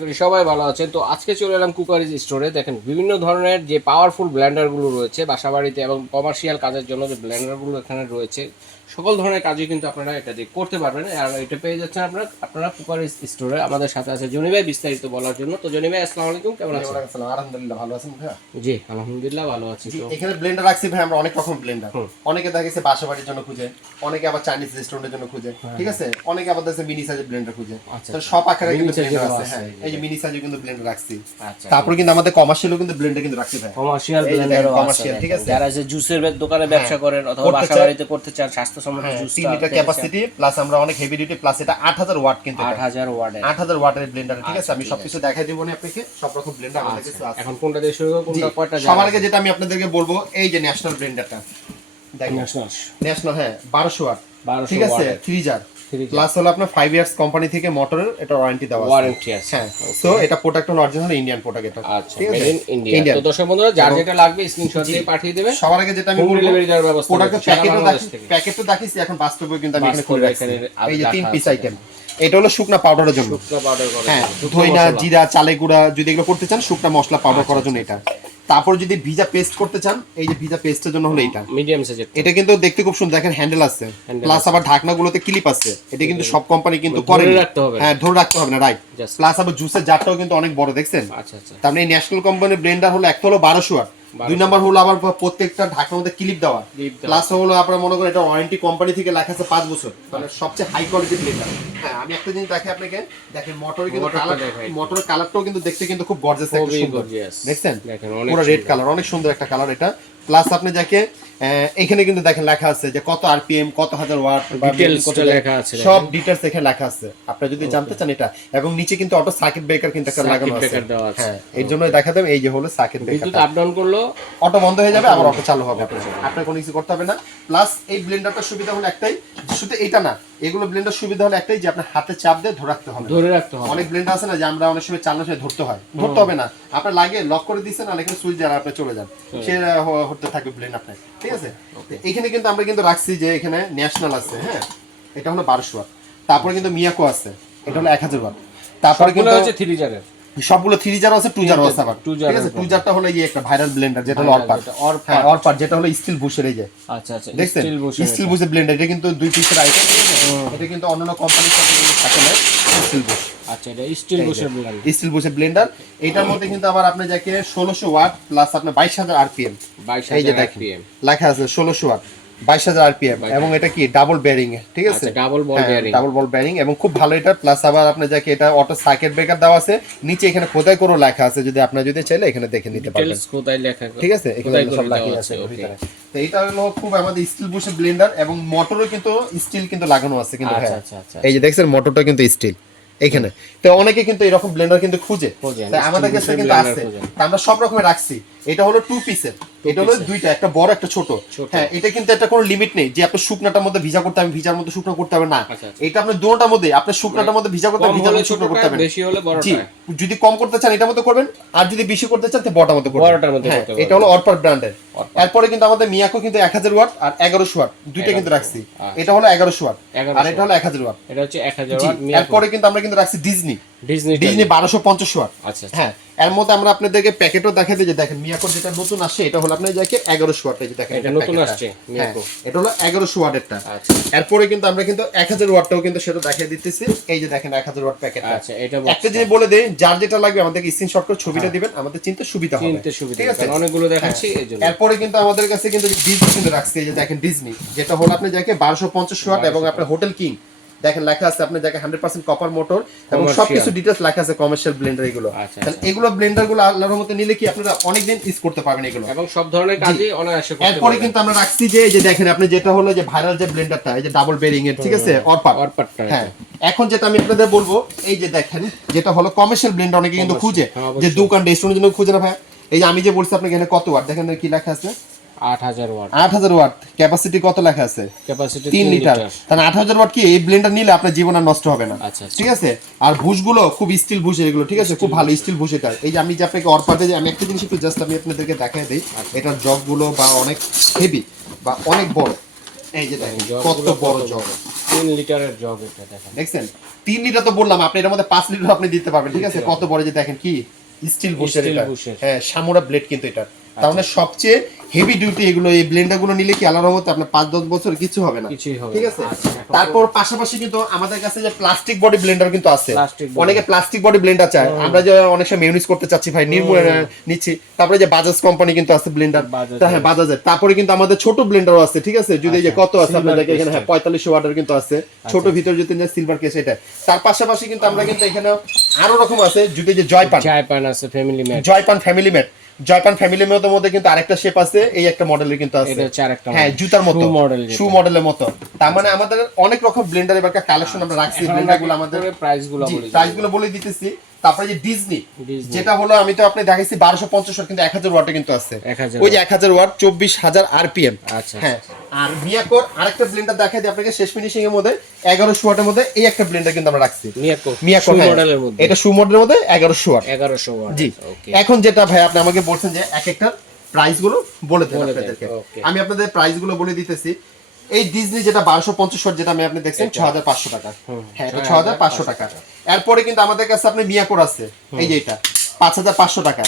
করি সবাই ভালো আছেন। তো আজকে চলে এলাম কুকারিজ স্টোরে। দেখেন বিভিন্ন ধরনের যে পাওয়ারফুল ব্লেন্ডারগুলো রয়েছে বাসাবাড়িতে এবং কমার্শিয়াল কাজের জন্য যে ব্লেন্ডারগুলো এখানে রয়েছে, সকল ধরনের কাজই কিন্তু আপনারা এটা দিয়ে করতে পারবেন। আর এটা পেয়ে যাচ্ছেন আপনারা কুকারিজ স্টোরে। আমাদের সাথে আছে জনি ভাই বিস্তারিত বলার জন্য। তো জনি ভাই আসসালামু আলাইকুম, কেমন আছেন? আলহামদুলিল্লাহ ভালো আছেন ভাই? জি আলহামদুলিল্লাহ ভালো আছি। তো এখানে ব্লেন্ডার রাখছি ভাই, আমরা অনেক রকম ব্লেন্ডার। অনেকে দেখেছে বাসাবাড়ির জন্য খুঁজে, অনেকে আবার চাইনিজ রেস্টুরেন্টের জন্য খুঁজে, ঠিক আছে, অনেকে আবার দেখছে মিনি সাইজের ব্লেন্ডার খুঁজে। তো সব আকারে কিন্তু ব্লেন্ডার আছে। হ্যাঁ, এই যে মিনি সাইজে কিন্তু ব্লেন্ডার রাখছি। তারপর কিন্তু আমাদের কমার্শিয়ালও কিন্তু ব্লেন্ডার কিন্তু রাখছি ভাই, কমার্শিয়াল ব্লেন্ডারও আছে। কমার্শিয়াল, ঠিক আছে, যারা যে জুসের দোকানে ব্যবসা করেন অথবা বাসাবাড়িতে করতে চান স্বাস্থ্যসম্মত জুস, 3 লিটার ক্যাপাসিটি প্লাস আমরা অনেক হেভি ডিউটি প্লাস এটা 8000 ওয়াট, কিন্তু 8000 ওয়াটের ব্লেন্ডার, ঠিক আছে। আমি সবকিছু দেখাই দেব না আপনাকে, সব রকম ব্লেন্ডার আমাদের কাছে আছে। এখন কোনটা দিয়ে শুরু করব, কোনটা কয়টা? সবার আগে যেটা আমি আপনাদেরকে বলবো, এই যে ন্যাশনাল ব্লেন্ডারটা দেখেন, ন্যাশনাল, হ্যাঁ 1200 ওয়াট, ঠিক আছে, 3 জার প্লাস হলো আপনার 5 ইয়ার্স কোম্পানি থেকে মোটরের এটা ওয়ারেন্টি দেওয়া আছে, ওয়ারেন্টি আছে। হ্যাঁ, সো এটা প্রোডাক্ট হলো অরিজিনাল ইন্ডিয়ান প্রোডাক্ট এটা, আচ্ছা, মেড ইন ইন্ডিয়া। তো দর্শক বন্ধুরা যার যেটা লাগবে স্ক্রিনশট দিয়ে পাঠিয়ে দিবেন। সবার আগে যেটা আমি বলবো, ডেলিভারি দেওয়ার ব্যবস্থা প্রোডাক্টের প্যাকেটও দেখিয়েছি, এখন বাস্তবে কিন্তু আমি এখানে করে রাখছি। এই যে 3 পিস আইটেম, এটা হলো শুকনা পাউডারের জন্য, শুকনা পাউডার করা, হ্যাঁ, ধইনা জিরা চালে গুঁড়া যদি এগুলো করতে চান, শুকনা মশলা পাউডার করার জন্য এটা। তারপর যদি ভিজা পেস্ট করতে চান, এই যে ভিজা পেস্টের জন্য হলো এটা মিডিয়াম সাইজের। এটা কিন্তু দেখতে খুব সুন্দর, দেখেন হ্যান্ডেল আছে, প্লাস আবার ঢাকনাগুলোতে ক্লিপ আছে। এটা কিন্তু সব কোম্পানি কিন্তু করে রাখতে হবে, হ্যাঁ ধরে রাখতে হবে না, রাইট। প্লাস আবার জুসের জারটাও কিন্তু অনেক বড়, দেখছেন? আচ্ছা আচ্ছা। তার মানে এই ন্যাশনাল কোম্পানির ব্লেন্ডার হলো একটা হলো 1200 ওয়াট, 2 নাম্বার হলো আবার প্রত্যেকটা ঢাকনার মধ্যে ক্লিপ দেওয়া, প্লাস হলো আপনারা মনে করেন এটা ওয়ারেন্টি কোম্পানি থেকে লেখা আছে 5 বছর, মানে সবচেয়ে হাই কোয়ালিটি ব্লেন্ডার। হ্যাঁ, আমি একটা জিনিস দেখাই আপনাকে, দেখেন মোটরের কিন্তু কালার, মোটরের কালারটাও কিন্তু দেখতে কিন্তু খুব গর্জিয়াস, একটা সুন্দর, দেখছেন? পুরো রেড কালার, অনেক সুন্দর একটা কালার এটা। প্লাস আপনি যাকে এখানে কিন্তু দেখেন লেখা আছে যে কত আরপিএম, কত হাজার ওয়াট, ডিটেইলস লেখা আছে, সব ডিটেইলস এখানে লেখা আছে, আপনি যদি জানতে চান এটা। এবং নিচে কিন্তু অটো সার্কিট ব্রেকার কিন্তু একটা লাগানো আছে, হ্যাঁ, এর জন্য দেখা দেব। এই যে হলো সার্কিট ব্রেকার, বিদ্যুৎ আপ ডাউন করলো অটো বন্ধ হয়ে যাবে, আবার অটো চালু হবে, আপনার কোনো কিছু করতে হবে না। প্লাস এই ব্লেন্ডারটার সুবিধা হলো একটাই, শুধু এটা না, এগুলো ব্লেন্ডার সুবিধা হলো একটাই যে আপনার হাতে চাপ দিয়ে ধরে রাখতে হবে। অনেক ব্লেন্ডার আছে না যে আমরা অনেক সময় চালানোর সময় ধরতে হবে না, আপনার লাগে লক করে দিচ্ছেন আর এখানে সুইচ দিয়ে আপনি চলে যান, সে হতে থাকবে ব্লেন্ড আপনার, ঠিক আছে। এখানে কিন্তু আমরা কিন্তু রাখছি যে এখানে ন্যাশনাল আছে, হ্যাঁ, এটা হলো 1200 ওয়াট। তারপরে কিন্তু মিয়াকো আছে, এটা হলো 1000 ওয়াট। তারপরে কিন্তু হচ্ছে 3 জারের, সবগুলো 3 জারও আছে, 2 জারও আছে আবার, ঠিক আছে। 2 জারটা হলো এই একটা ভাইরাল ব্লেন্ডার, যেটা হলো অরপার, যেটা হলো স্টিল বুশের, এই যে আচ্ছা আচ্ছা, দেখছেন স্টিল বুশের ব্লেন্ডার। এটা কিন্তু 2 পিসের আইটেম, এটা কিন্তু অন্যান্য কোম্পানির সাথে থাকে না, স্টিল বুশ। আচ্ছা, এটা স্টিল বুশের ব্লেন্ডার, স্টিল বুশের ব্লেন্ডার। এটার মধ্যে কিন্তু আবার আপনি যাকে 1600 ওয়াট প্লাস আপনার 22000 আরপিএম, এই যে দেখেন লেখা আছে 1600 ওয়াট 22000 আরপিএম, এবং এটা কি ডাবল বেয়ারিং, ঠিক আছে, ডাবল বল বেয়ারিং, এবং খুব ভালো এটা। প্লাস আবার আপনি যাকে এটা অটো সার্কিট ব্রেকার দেওয়া আছে, নিচে এখানে খোদাই করে লেখা আছে, যদি আপনি যদি চাইলে এখানে দেখে নিতে পারবেন, খোদাই লেখা, ঠিক আছে, এখানে সব লেখা আছে ভিতরে। তো এটা হলো খুব আমাদের স্টিল বুশের ব্লেন্ডার, এবং মোটরও কিন্তু স্টিল কিন্তু লাগানো আছে কিন্তু, হ্যাঁ এই যে দেখছেন মোটরটা কিন্তু স্টিল এখানে। তো অনেকে কিন্তু এরকম ব্লেন্ডার কিন্তু খুঁজে, তাই আমাদের কাছে কিন্তু আছে, আমরা সব রকমের রাখছি। এটা হলো 2 পিসের, এটা হলো দুইটা, একটা বড় একটা ছোট, হ্যাঁ। এটা কিন্তু একটা কোনো লিমিট নেই যে আপনি শুকনাটার মধ্যে ভিজা করতে হবে, ভিজার মধ্যে শুকনো করতে হবে না। এটা আপনি দুটোটার মধ্যে, আপনি শুকনাটার মধ্যে ভিজা করতে হবে, ভিজার মধ্যে শুকনো করতে হবে, বেশি হলে বড়টা, যদি কম করতে চান এটার মধ্যে করবেন, আর যদি বেশি করতে চান তাহলে বড়টার মধ্যে করবেন, বড়টার মধ্যে করতে হবে। এটা হলো অরপার ব্র্যান্ডের। এরপরে কিন্তু আমাদের মিয়াকো কিন্তু 1000 ওয়াট আর 1100 ওয়াট দুইটা কিন্তু রাখছি। এটা হলো 1100 ওয়াট আর এটা হলো 1000 ওয়াট, এটা হচ্ছে 1000 ওয়াট। এরপরে কিন্তু আমরা কিন্তু রাখছি ডিজনি 1250 ওয়াট। হ্যাঁ, এর মধ্যে আমরা আপনাদেরকে প্যাকেটও দেখাই দিই, যে দেখেন মিয়াকো যেটা নতুন আসছে, এটা হলো আপনার যাকে 1100 ওয়াট, এই যে দেখেন এটা নতুন আসছে মিয়াকো, এটা হলো 1100 ওয়াটেরটা। এরপরে কিন্তু আমরা কিন্তু 1000 ওয়াটটাও কিন্তু সেটা দেখাই দিতেছি, এই যে দেখেন 1000 ওয়াট প্যাকেট। আচ্ছা, এটা একটা জিনিস বলে দেই, যার যেটা লাগবে আমাদেরকে স্ক্রিনশট করে ছবিটা দিবেন, আমাদের চিনতে সুবিধা হবে, ঠিক আছে, অনেকগুলো দেখাচ্ছি এইজন্য। এরপরে কিন্তু আমাদের কাছে কিন্তু ডিজনি কিন্তু রাখছি, এই যে দেখেন ডিজনি, যেটা হলো আপনি যাকে 1250 ওয়াট, এবং আপনার হোটেল কিং দেখেন লেখা আছে, আপনি যাকে 100% কপার মোটর, এবং সবকিছু ডিটেইলস লেখা আছে, কমার্শিয়াল ব্লেন্ডার এগুলো। তাহলে এগুলো ব্লেন্ডার গুলো আল্লাহর রহমতে নিলে কি আপনারা অনেক দিন ইউজ করতে পারবেন এগুলো, এবং সব ধরনের কাজই অনায়াসে করতে পারবেন। এরপরে কিন্তু আমরা রাখছি যে এই যে দেখেন আপনি যেটা হলো যে ভাইরাল যে ব্লেন্ডারটা, এই যে ডাবল বেয়ারিং এর, ঠিক আছে, অরপারটা। হ্যাঁ, এখন যেটা আমি আপনাদের বলবো, এই যে দেখেন যেটা হলো কমার্শিয়াল ব্লেন্ডার, অনেকে কিন্তু খুঁজে, যে দোকান রেস্টুরেন্টের জন্য খুঁজে না ভাই। এই যে আমি যে বলছি আপনাকে এখানে কত ওয়াট, দেখেন কি লেখা আছে, 8000 ওয়াট। 8000 ওয়াট ক্যাপাসিটি, কত লেখা আছে, ক্যাপাসিটি 3 লিটার। তাহলে 8000 ওয়াট কি এই ব্লেন্ডার নিলে আপনার জীবন আর নষ্ট হবে না, ঠিক আছে। আর বুশগুলো খুব স্টিল বুশ এগুলো, ঠিক আছে, খুব ভালো স্টিল বুশ এটা। এই যে আমি যে আপনাকে অরপাতে, যে আমি একটা জিনিস একটু জাস্ট আমি আপনাদেরকে দেখাই দেই, এটার জগগুলো বা অনেক হেভি বা অনেক বড়, এই যে দেখেন কত বড় জগ, 3 লিটারের জগ এটা দেখেন। দেখছেন 3 লিটার তো বললাম, আপনি এর মধ্যে 5 লিটার আপনি দিতে পারবেন, ঠিক আছে? কত বড় যে দেখেন কি স্টিল বুশের এটা, হ্যাঁ সামুরা ব্লেড কিন্তু এটা, তার মানে সবচেয়ে হেভি ডিউটি এগুলো। এই ব্লেন্ডার গুলো নিলে কি আল্লাহর রহমতে আপনার 5-10 বছর কিছু হবে না, ঠিক আছে? তারপর পাশাপাশি কিন্তু আমাদের কাছে যে প্লাস্টিক বডি ব্লেন্ডার কিন্তু আছে, অনেকে প্লাস্টিক বডি ব্লেন্ডার চায়। আমরা যে অনেক সময় মিউনিস করতে চাচ্ছি ভাই, নির্মূল নিচ্ছি। তারপরে যে বাজাজ কোম্পানি কিন্তু আছে ব্লেন্ডার, হ্যাঁ বাজাজের। তারপরে কিন্তু আমাদের ছোট ব্লেন্ডারও আছে, ঠিক আছে? যদি যে কত আছে আপনাদের এখানে, হ্যাঁ 4500 ওয়াটের কিন্তু আছে ছোট ভিতর, যদি সিলভার কেস এটা। তার পাশাপাশি কিন্তু আমরা কিন্তু এখানে আরো রকম আছে, যদি যে জয়পান আছে, ফ্যামিলি ম্যাট, জয়পান ফ্যামিলি ম্যাট, জয়পান ফ্যামিলি ম্যাটের মধ্যে কিন্তু আরেকটা শেপ আছে, এই একটা মডেলের কিন্তু আছে, এটা হচ্ছে আরেকটা, হ্যাঁ জুতার মতো, শু মডেলের মতো। তার মানে আমাদের অনেক রকম ব্লেন্ডার এবার কালেকশন আমরা রাখছি। ব্লেন্ডারগুলো আমাদের প্রাইসগুলো বলে দিতেছি। তারপরে যে ডিজনি, যেটা হলো আমি তো আপনি দেখাইছি 1250 ওয়াট, কিন্তু 1000 ওয়াটে কিন্তু আছে, ওই যে 1000 ওয়াট 24000 আরপিএম। আচ্ছা হ্যাঁ। আর মিয়াকোর আরেকটা ব্লেন্ডার দেখাই দিই আপনাকে শেষ ফিনিশিং এর মধ্যে 1100 ওয়াটের মধ্যে, এই একটা ব্লেন্ডার কিন্তু আমরা রাখছি মিয়াকোর মডেলের মধ্যে, এটা শু মডেলের মধ্যে 1100 ওয়াট। জি এখন যেটা ভাই আপনি আমাকে বলছেন যে এক একটা প্রাইস গুলো বলে দেন আপনাদেরকে, আমি আপনাদের প্রাইস গুলো বলে দিতেছি। এই ডিজনি যেটা 1250 ওয়াট, যেটা আমি আপনি দেখছেন 6500 টাকা, হ্যাঁ এটা 6500 টাকা। এরপরে কিন্তু আমাদের কাছে আপনি মিয়াকোর আছে, এই যে এটা 5500 টাকা,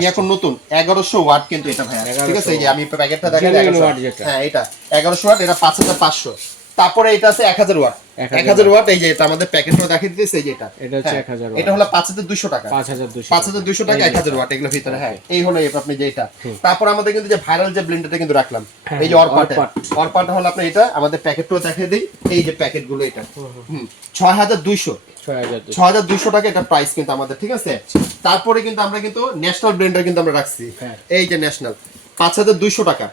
মিয়াকোর নতুন 1100 ওয়াট কিন্তু এটা ভাই, ঠিক আছে? এই যে আমি প্যাকেটটা দেখাই, হ্যাঁ এটা 1100 ওয়াট, এটা 5500। তারপরে এটা আছে 1000 ওয়াট, 1000 ওয়াট, এই যে এটা আমাদের প্যাকেটটা দেখিয়ে দিতেছে, এই যে এটা হচ্ছে 1000 ওয়াট, এটা হলো 5200 টাকা, 5200 টাকা 1000 ওয়াট এগুলো ভিতরে, হ্যাঁ এই হলো আপনি যে এটা। তারপর আমাদের কিন্তু যে ভাইরাল যে ব্লেন্ডারটা কিন্তু রাখলাম, এই যে অরপাটা হলো আপনি এটা আমাদের প্যাকেটটাও দেখিয়ে দেই, এই যে প্যাকেটগুলো এটা 6200 টাকা এটা প্রাইস কিন্তু আমাদের, ঠিক আছে? তারপরে কিন্তু আমরা কিন্তু ন্যাশনাল ব্লেন্ডার কিন্তু আমরা রাখছি, এই যে ন্যাশনাল 5200 টাকা,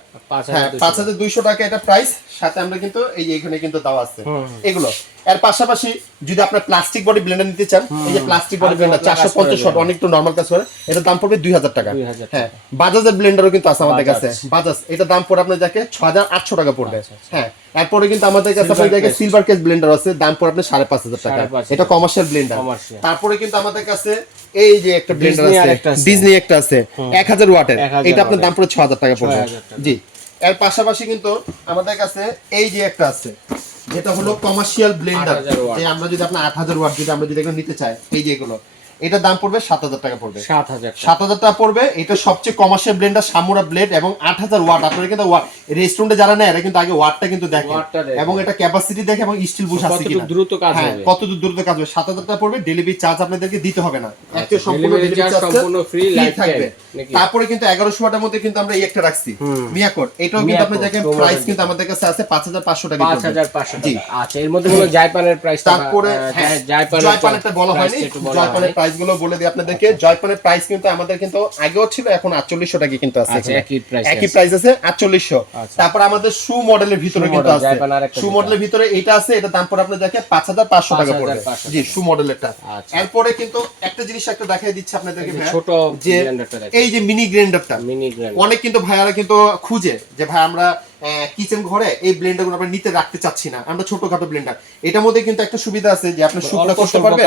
5200 টাকা এটা প্রাইস। সাথে আমরা কিন্তু এই যে এখানে কিন্তু দেওয়া আছে এগুলো। এর পাশাপাশি যদি আপনার প্লাস্টিক বডি ব্লেন্ডার নিতে চান, এই যে প্লাস্টিক বডি ব্লেন্ডার 450 ওয়াট, অনেক তো নরমাল কাজ করে, এটা দাম পড়বে 2000 টাকা। হ্যাঁ বাজাজের ব্লেন্ডারও কিন্তু আছে আমাদের কাছে, বাজাজ, এটা দাম পড়ে আপনার যাকে 6800 টাকা পড়বে। হ্যাঁ এরপরে কিন্তু আমাদের কাছে আপনার জায়গায় সিলভার কেস ব্লেন্ডার আছে, দাম পড়ে আপনার 5500 টাকা, এটা কমার্শিয়াল ব্লেন্ডার। তারপরে কিন্তু আমাদের কাছে এই যে একটা ব্লেন্ডার আছে, ডিজনি একটা আছে 1000 ওয়াটের, এটা আপনার দাম পড়ে 6000 টাকা পড়বে। জি এর পাশাপাশি কিন্তু আমাদের কাছে এই যে একটা আছে, যেটা হলো কমার্শিয়াল ব্লেন্ডার, যে আমরা যদি আপনার 8000 ওয়াট যদি আমরা যদি এগুলো নিতে চাই, এই যে এগুলো, এটা দাম পড়বে 7000 টাকা পড়বে, 7000 টাকা পড়বে। এটা সবচেয়ে কমার্শিয়াল ব্লেন্ডার, সামুরা ব্লেড, এবং 8000 ওয়াট। আপনারা কিন্তু রেস্টুরেন্টে যারা নেয় এরা কিন্তু আগে ওয়াটটা কিন্তু দেখে, এবং এটা ক্যাপাসিটি দেখে, এবং স্টিল বুশ আছে কিনা, দ্রুত কাজ হবে, কত দ্রুত কাজ হবে। 7000 টাকা পড়বে, ডেলিভারি চার্জ আপনাদেরকে দিতে হবে না, একটা সম্পূর্ণ ডেলিভারি চার্জ সম্পূর্ণ ফ্রি থাকবে। তারপরে কিন্তু 1100 ওয়াটের মধ্যে কিন্তু আমরা এই একটা রাখছি মিয়াকোর, এটাও কিন্তু আপনি দেখেন প্রাইস কিন্তু আমাদের কাছে আছে 5500 টাকা, 5500 জি। আচ্ছা এর মধ্যে হলো জয়পানের প্রাইস, তারপরে জয়পানেরটা বলা হয়নি, জয়পানের প্রাইসগুলো বলে দিই আপনাদেরকে। জয়পানের প্রাইস কিন্তু আমাদের কিন্তু আগেও ছিল, এখন 4800 টাকা কিন্তু আছে, একই প্রাইস আছে 4800। তারপর আমাদের শু মডেলের ভিতরে কিন্তু আছে, শু মডেলের ভিতরে এটা আছে, এটা দাম পড়ে আপনাদের দেখে 5500 টাকা পড়বে, জি শু মডেলেরটা। এরপরে কিন্তু একটা জিনিস একটা দেখাই দিচ্ছি আপনাদেরকে, ছোট যে এই যে মিনি গ্রাইন্ডারটা, অনেক কিন্তু ভাইয়ারা কিন্তু খুঁজে যে ভাই আমরা কিচেন ঘরে এই ব্লেন্ডারগুলো আমরা নিতে রাখতে চাচ্ছি না, আমরা ছোটখাটো ব্লেন্ডার। এটার মধ্যে কিন্তু একটা সুবিধা আছে যে আপনি শুকনো করতে পারবেন,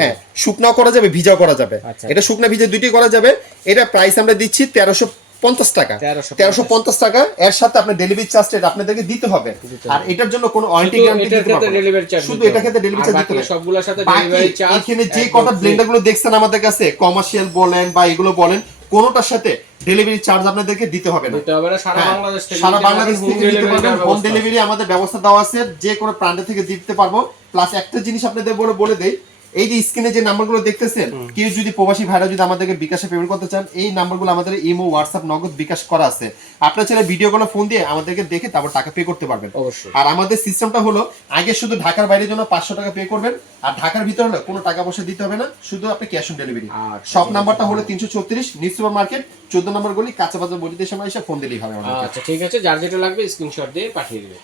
হ্যাঁ শুকনো করা যাবে, ভিজাও করা যাবে, এটা শুকনো ভিজে দুইটাই করা যাবে। এটা প্রাইস আমরা দিচ্ছি 1350 টাকা, 1350 টাকা। এর সাথে আপনি ডেলিভারি চার্জ এটা আপনাদেরকে দিতে হবে, আর এটার জন্য কোনো ওয়ারেন্টি গ্যারান্টি দিতে পারবো না, শুধু এটা ক্ষেত্রে ডেলিভারি চার্জ দিতে হবে, সবগুলোর সাথে ডেলিভারি চার্জ। এখানে যে কটা ব্লেন্ডারগুলো দেখছেন আমাদের কাছে, কমার্শিয়াল বলেন বা এগুলো বলেন, কোনোটার সাথে ডেলিভারি চার্জ আপনাদেরকে দিতে হবে না, সারা বাংলাদেশ থেকে দিতে পারবেন, হোম ডেলিভারি আমাদের ব্যবস্থা দেওয়া আছে, যে কোনো প্রান্ত থেকে দিতে পারবো। প্লাস একটা জিনিস আপনাদের বলে দেই, এই যে স্ক্রিনে যে নাম্বারগুলো দেখতেছেন, কেউ যদি প্রবাসী ভাইরা যদি আমাদেরকে বিকাশে পেমেন্ট করতে চান, এই নাম্বারগুলো আমাদের ইমো, হোয়াটসঅ্যাপ, নগদ, বিকাশ করা আছে। আপনারা চাইলে ভিডিও কলে ফোন দিয়ে আমাদেরকে দেখে তারপর টাকা পে করতে পারবেন। আর আমাদের সিস্টেমটা হলো, আগে শুধু ঢাকার বাইরের জন্য 500 টাকা পে করবেন, আর ঢাকার ভিতরে হলে কোনো টাকা পয়সা দিতে হবে না, শুধু আপনি ক্যাশ অন ডেলিভারি। সব নাম্বারটা হলো 334 নিউ সুপার মার্কেট 14 নম্বর গলি, কাঁচা বাজার বলিতে সময় এসে ফোন দিলেই হবে। আচ্ছা ঠিক আছে, যার যেটা লাগবে স্ক্রিনশট দিয়ে পাঠিয়ে দিবেন।